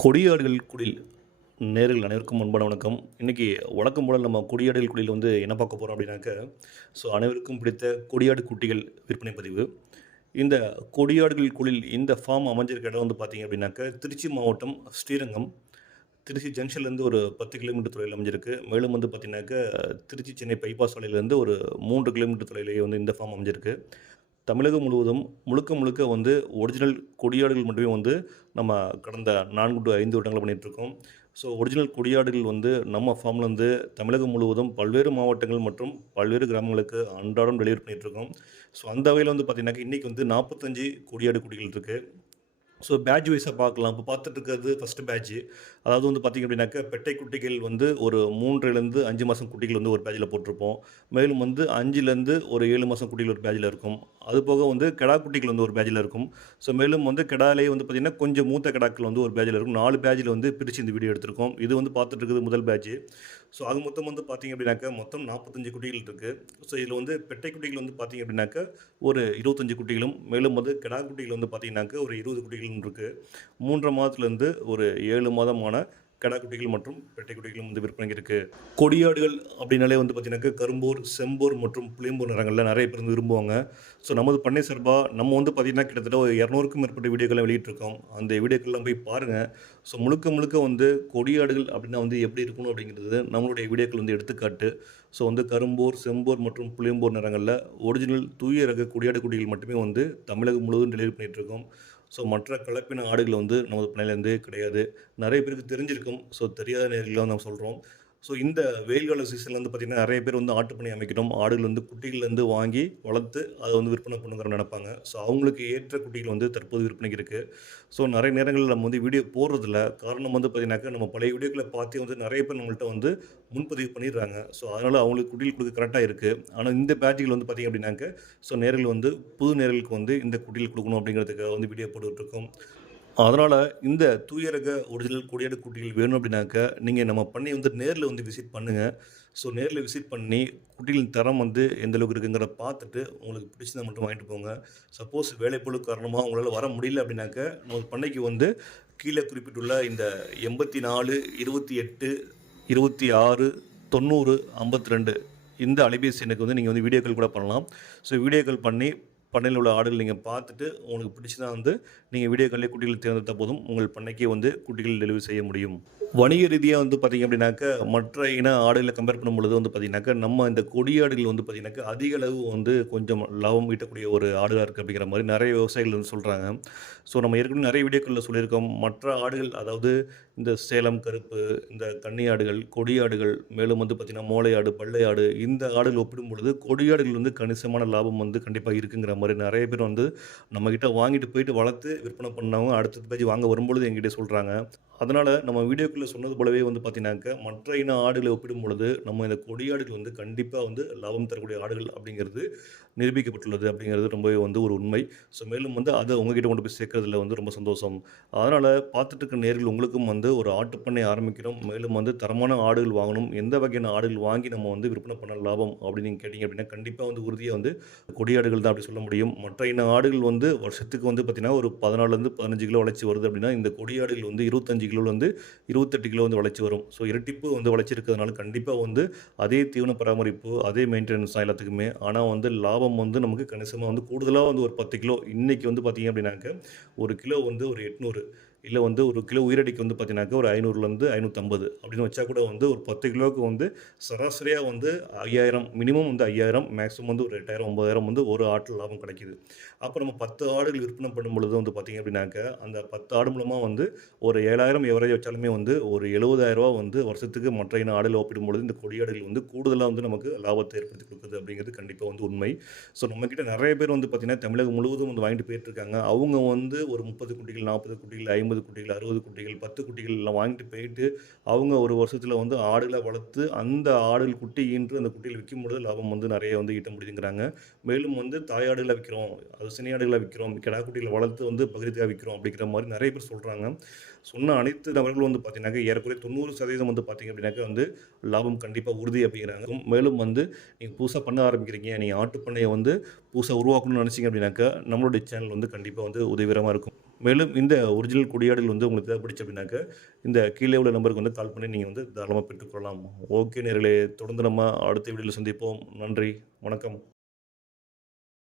கொடியாடுகள் குடில் நேர்கள் அனைவருக்கும் முன்பான வணக்கம். இன்றைக்கி வழக்கம் போல் நம்ம கொடியாடுகள் குடியில் வந்து என்ன பார்க்க போகிறோம் அப்படின்னாக்க ஸோ அனைவருக்கும் பிடித்த கொடியாடு குட்டிகள் விற்பனை பதிவு. இந்த கொடியாடுகள் குடில் இந்த ஃபார்ம் அமைஞ்சிருக்க இடம் வந்து பார்த்தீங்க அப்படின்னாக்க திருச்சி மாவட்டம் ஸ்ரீரங்கம். திருச்சி ஜங்ஷன்லேருந்து ஒரு பத்து கிலோமீட்டர் தொலைவில் அமைஞ்சிருக்கு. மேலும் வந்து பார்த்திங்கனாக்க திருச்சி சென்னை பைபாஸ் சாலையிலேருந்து ஒரு மூன்று கிலோமீட்டர் தொலைவிலேயே வந்து இந்த ஃபார்ம் அமைஞ்சிருக்கு. தமிழகம் முழுவதும் முழுக்க முழுக்க வந்து ஒரிஜினல் கொடியாடுகள் மட்டுமே வந்து நம்ம கடந்த நான்கு டு ஐந்து வருடங்கள் பண்ணிகிட்ருக்கோம் ஸோ ஒரிஜினல் கொடியாடுகள் வந்து நம்ம ஃபார்ம்லேருந்து தமிழகம் முழுவதும் பல்வேறு மாவட்டங்கள் மற்றும் பல்வேறு கிராமங்களுக்கு அன்றாடம் டெலிவரி பண்ணிகிட்ருக்கோம் ஸோ அந்த வகையில் வந்து பார்த்திங்கனாக்கா இன்றைக்கி வந்து நாற்பத்தஞ்சு கொடியாடு குடிகள் இருக்குது ஸோ பேட்ச் வைஸாக பார்க்கலாம். இப்போ பார்த்துட்டு இருக்கிறது ஃபஸ்ட்டு பேட்ச் அதாவது வந்து பார்த்திங்க அப்படின்னாக்கா பெட்டை குட்டிகள் வந்து ஒரு மூன்றுலேருந்து அஞ்சு மாதம் குட்டிகள் வந்து ஒரு பேட்சில் போட்டிருப்போம். மேலும் வந்து அஞ்சுலேருந்து ஒரு ஏழு மாதம் குட்டிகள் ஒரு பேட்சில் இருக்கும். அது போக வந்து கெடா குட்டிகள் வந்து ஒரு பேட்சில் இருக்கும். ஸோ மேலும் வந்து கெடாலே வந்து பார்த்திங்கன்னா கொஞ்சம் மூத்த கெடாக்கள் வந்து ஒரு பேட்சில் இருக்கும். நாலு பேட்சில் வந்து பிரித்து இந்த வீடியோ எடுத்திருக்கோம். இது வந்து பார்த்துட்டு இருக்கிறது முதல் பேட்ச் ஸோ அது மொத்தம் வந்து பார்த்திங்க அப்படின்னாக்கா மொத்தம் நாற்பத்தஞ்சு குட்டிகள் இருக்குது ஸோ இதில் வந்து பெட்டை குட்டிகள் வந்து பார்த்திங்க அப்படின்னாக்கா ஒரு இருபத்தஞ்சு குட்டிகளும் மேலும் வந்து கிடா குட்டிகள் வந்து பார்த்திங்கனாக்கா ஒரு இருபது குட்டிகளும் இருக்குது மூன்றரை மாதத்துலேருந்து ஒரு ஏழு மாதமான கடா குட்டிகள் மற்றும் பெட்டை குட்டிகளும் வந்து விற்பனைக்கு இருக்குது கொடியாடுகள் அப்படின்னாலே வந்து பார்த்தீங்கன்னாக்கா கரும்பூர் செம்பூர் மற்றும் புளியம்பூர் நிறங்களில் நிறைய பேர் வந்து விரும்புவாங்க. ஸோ நமது பண்ணை சார்பாக நம்ம வந்து பார்த்திங்கன்னா கிட்டத்தட்ட ஒரு இரநூறுக்கும் மேற்பட்ட வீடியோக்கெல்லாம் வெளியிட்டிருக்கோம். அந்த வீடியோக்கெல்லாம் போய் பாருங்கள் ஸோ முழுக்க முழுக்க வந்து கொடியாடுகள் அப்படின்னா வந்து எப்படி இருக்கணும் அப்படிங்கிறது நம்மளுடைய வீடியோக்கள் வந்து எடுத்துக்காட்டு. ஸோ வந்து கரும்பூர் செம்பூர் மற்றும் புளியம்பூர் நிறங்களில் ஒரிஜினல் தூய ரக கொடியாடு குடிகள் மட்டுமே வந்து தமிழகம் முழுவதும் டெலிவரி பண்ணிகிட்ருக்கோம் ஸோ மற்ற கலப்பின ஆடுகள் வந்து நமது பண்ணையிலேருந்து கிடையாது. நிறைய பேருக்கு தெரிஞ்சிருக்கும். ஸோ தெரியாத நேர்களை நம்ம சொல்கிறோம் ஸோ இந்த வெயில் கால சீசனில் வந்து பார்த்திங்கன்னா நிறைய பேர் வந்து ஆட்டுப்பணி அமைக்கணும். ஆடுகள் வந்து குட்டிகள்லேருந்து வாங்கி வளர்த்து அதை வந்து விற்பனை பண்ணுங்கிற நினைப்பாங்க. ஸோ அவங்களுக்கு ஏற்ற குட்டிகள் வந்து தற்போது விற்பனைக்கு இருக்குது ஸோ நிறைய நேரங்களில் நம்ம வந்து வீடியோ போடுறதில்ல. காரணம் வந்து பார்த்திங்கனாக்கா நம்ம பழைய வீடியோக்களை பார்த்து வந்து நிறைய பேர் நம்மள்கிட்ட வந்து முன்பதிவு பண்ணிடுறாங்க. ஸோ அதனால் அவங்களுக்கு குட்டிகள் கொடுக்க கரெக்டாக இருக்குது ஆனால் இந்த பேட்சிகள் வந்து பார்த்திங்க அப்படின்னாக்க ஸோ நேரில் வந்து புது நேரலுக்கு வந்து இந்த குட்டிகள் கொடுக்கணும் அப்படிங்கிறதுக்காக வந்து வீடியோ போட்டுட்ருக்கோம் அதனால் இந்த தூயரக ஒரிஜினல் கொடியாடு குட்டிகள் வேணும் அப்படின்னாக்க நீங்கள் நம்ம பண்ணி வந்து நேரில் வந்து விசிட் பண்ணுங்கள் ஸோ நேரில் விசிட் பண்ணி குட்டிகளின் தரம் வந்து எந்த அளவுக்கு இருக்குங்கிறத பார்த்துட்டு உங்களுக்கு பிடிச்சதை மட்டும் வாங்கிட்டு போங்க. சப்போஸ் வேலைப்பொழு காரணமாக உங்களால் வர முடியல அப்படின்னாக்க நம்ம பண்ணைக்கு வந்து கீழே குறிப்பிட்டுள்ள இந்த எண்பத்தி நாலு இருபத்தி எட்டு இருபத்தி ஆறு தொண்ணூறு ஐம்பத்தி ரெண்டு இந்த அலைபேசி எண்ணுக்கு வந்து நீங்கள் வந்து வீடியோ கால் கூட பண்ணலாம். ஸோ வீடியோ கால் பண்ணி பண்ணையில் உள்ள ஆடுகள் நீங்கள் பார்த்துட்டு உங்களுக்கு பிடிச்சதா வந்து நீங்கள் வீடியோ காலிலே குட்டிகள் தேர்ந்தெடுத்த போதும் உங்கள் பண்ணைக்கே வந்து குட்டிகள் டெலிவரி செய்ய முடியும். வணிக ரீதியாக வந்து பார்த்திங்க அப்படின்னாக்க மற்ற இன ஆடுகளை கம்பேர் பண்ணும் பொழுது வந்து பார்த்திங்கனாக்கா நம்ம இந்த கொடியாடுகள் வந்து பார்த்திங்கனாக்கா அதிக அளவு வந்து கொஞ்சம் லாபம் ஈட்டக்கூடிய ஒரு ஆடுகளாக இருக்குது அப்படிங்கிற மாதிரி நிறைய விவசாயிகள் வந்து சொல்கிறாங்க ஸோ நம்ம ஏற்கனவே நிறைய வீடியோக்களில் சொல்லியிருக்கோம். மற்ற ஆடுகள் அதாவது இந்த சேலம் கருப்பு இந்த கன்னி ஆடுகள் கொடியாடுகள் மேலும் வந்து பார்த்திங்கன்னா மோளை ஆடு பள்ளை ஆடு இந்த ஆடுகள் ஒப்பிடும் பொழுது கொடியாடுகள் வந்து கணிசமான லாபம் வந்து கண்டிப்பாக இருக்குங்கிற மாதிரி நிறைய பேர் வந்து நம்மக்கிட்ட வாங்கிட்டு போயிட்டு வளர்த்து விற்பனை பண்ணவங்க அடுத்த பேஜ் வாங்க வரும்பொழுது எங்கிட்ட சொல்கிறாங்க அதனால் நம்ம வீடியோக்குள்ளே சொன்னது போலவே வந்து பார்த்தீங்கன்னாக்க மற்ற இன ஆடுகளை ஒப்பிடும் பொழுது நம்ம இந்த கொடியாடுகள் வந்து கண்டிப்பாக வந்து லாபம் தரக்கூடிய ஆடுகள் அப்படிங்கிறது நிரூபிக்கப்பட்டுள்ளது அப்படிங்கிறது ரொம்பவே வந்து ஒரு உண்மை. ஸோ மேலும் வந்து அதை உங்ககிட்ட கொண்டு போய் சேர்க்கறதுல வந்து ரொம்ப சந்தோஷம். அதனால் பார்த்துட்டு இருக்க நேர்கள் உங்களுக்கும் வந்து ஒரு ஆட்டுப்பண்ணை ஆரம்பிக்கிறோம். மேலும் வந்து தரமான ஆடுகள் வாங்கணும். எந்த வகையான ஆடுகள் வாங்கி நம்ம வந்து விற்பனை பண்ண லாபம் அப்படின்னு நீங்கள் கேட்டிங்க அப்படின்னா கண்டிப்பாக வந்து உறுதியாக வந்து கொடியாடுகள் தான் அப்படி சொல்ல முடியும். மற்ற இன ஆடுகள் வந்து வருஷத்துக்கு வந்து பார்த்திங்கன்னா ஒரு பதினாலுலேருந்து பதினஞ்சு கிலோ வளர்ச்சி வருது அப்படின்னா இந்த கொடியாடுகள் வந்து இருபத்தஞ்சு கிலோலேருந்து வந்து இருபத்தெட்டு கிலோ வந்து வளர்ச்சி வரும். ஸோ இரட்டிப்பு வந்து வளர்ச்சி இருக்கிறதுனால கண்டிப்பாக வந்து அதே தீவன பராமரிப்பு அதே மெயின்டெனன்ஸ் தான் எல்லாத்துக்குமே. ஆனால் வந்து லாபம் வந்து நமக்கு கணிசமாக வந்து கூடுதலாக வந்து ஒரு பத்து கிலோ இன்றைக்கி வந்து பார்த்திங்க அப்படின்னாக்க ஒரு கிலோ வந்து ஒரு எட்நூறு. இல்லை வந்து ஒரு கிலோ உயிரடிக்கு வந்து பார்த்தீங்கன்னாக்கா ஒரு ஐநூறுலேருந்து ஐநூற்றம்பது அப்படின்னு வச்சா கூட வந்து ஒரு பத்து கிலோவுக்கு வந்து சராசரியாக வந்து ஐயாயிரம் மினிமம் வந்து ஐயாயிரம் மேக்ஸிமம் வந்து ஒரு எட்டாயிரம் ஒம்பதாயிரம் வந்து ஒரு ஆட்டில் லாபம் கிடைக்கிது. அப்போ நம்ம பத்து ஆடுகள் விற்பனை பண்ணும் பொழுது வந்து பார்த்திங்க அப்படின்னாக்க அந்த பத்து ஆடு மூலமாக வந்து ஒரு ஏழாயிரம் எவரேஜ் வச்சாலுமே வந்து ஒரு எழுபதாயிரரூவா வந்து வருஷத்துக்கு மற்ற இன ஆடுகள் ஒப்பிடும் பொழுது இந்த கொடியாடுகள் வந்து கூடுதலாக வந்து நமக்கு லாபத்தை ஏற்படுத்தி கொடுக்குது அப்படிங்கிறது கண்டிப்பாக வந்து உண்மை. ஸோ நம்மக்கிட்ட நிறைய பேர் வந்து பார்த்திங்கன்னா தமிழகம் முழுவதும் வந்து வாங்கிட்டு போயிட்டுருக்காங்க அவங்க வந்து ஒரு முப்பது குட்டிகள் நாற்பது குட்டிகள் ஐம்பது குட்டிகள் அறுபது குட்டிகள் பத்து குட்டிகள் எல்லாம் வாங்கிட்டு போயிட்டு அவங்க ஒரு வருஷத்தில் வந்து ஆடுகளை வளர்த்து அந்த ஆடுகள் குட்டி ஈன்று அந்த குட்டியில் விற்கும் பொழுது லாபம் வந்து நிறைய வந்து ஈட்ட முடியுதுங்கிறாங்க. மேலும் வந்து தாயாடுகளை விற்கிறோம் அது சினையாடுகளை விற்கிறோம் கிடா குட்டிகளை வளர்த்து வந்து பகிர்த்தியாக விற்கிறோம் அப்படிங்கிற மாதிரி நிறைய பேர் சொல்கிறாங்க சொன்ன அனைத்து நபர்களும் வந்து பார்த்தீங்கன்னாக்க ஏறக்குறைய தொண்ணூறு சதவீதம் வந்து பார்த்தீங்க அப்படின்னாக்க வந்து லாபம் கண்டிப்பாக உறுதி அப்படிங்கிறாங்க. மேலும் வந்து நீங்கள் புதுசாக பண்ண ஆரம்பிக்கிறீங்க நீங்கள் ஆட்டு பண்ணையை வந்து புதுசாக உருவாக்கணும்னு நினச்சிங்க அப்படின்னாக்கா நம்மளுடைய சேனல் வந்து கண்டிப்பாக வந்து உதவிகரமாக இருக்கும். மேலும் இந்த ஒரிஜினல் கொடியாடுகள் வந்து உங்களுக்கு தேவைப்படுச்சு அப்படின்னாக்க இந்த கீழே உள்ள நம்பருக்கு வந்து கால் பண்ணி நீங்கள் வந்து தாராளமாக பெற்றுக்கொள்ளலாம். ஓகே நேர்களே தொடர்ந்து நம்ம அடுத்த வீடியோவில் சந்திப்போம். நன்றி வணக்கம்.